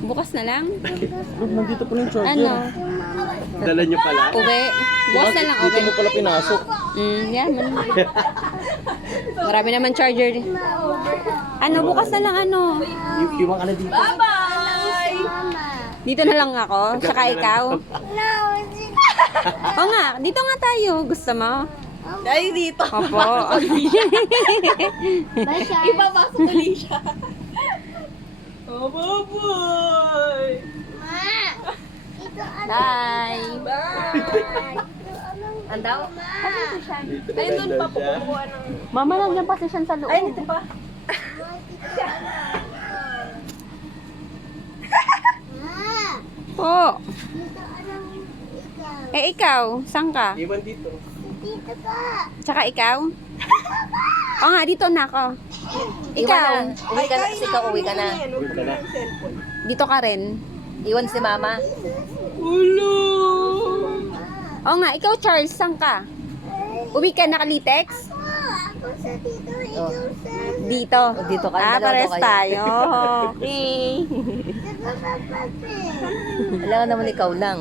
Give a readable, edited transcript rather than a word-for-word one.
Bukas na lang? Nandito po yung charger. Ano? Dala nyo pala. Uwi? Bukas na lang, Dito uwi. mo pala pinasok. Yan. Marami naman charger. Ano, bukas na lang ano? Iwan ka na dito. Dito na lang ako, tsaka ikaw. O nga, dito nga tayo. Gusto mo? Ay, dito. Opo. Ipapasok ulit siya. Oh, boy! Bye. Andaw? Dito Ay, doon pa po siya. kumuha ng... Mama lang yung pasensyon sa loob. Ay, dito pa. Po. Eh, ikaw? Saan ka? Iwan dito. Tsaka ikaw? O nga, dito na ako. Ikaw? Uwi ka na. Kasi ikaw uwi ka na. Uwi ka na. Dito ka rin? Iwan si mama. O nga, ikaw Charles, saan ka? Uwi ka na Kalitex? Oh. Dito. Dito ka. Ah, Dalawa pares kayo. tayo. Okay. Alam naman ikaw lang.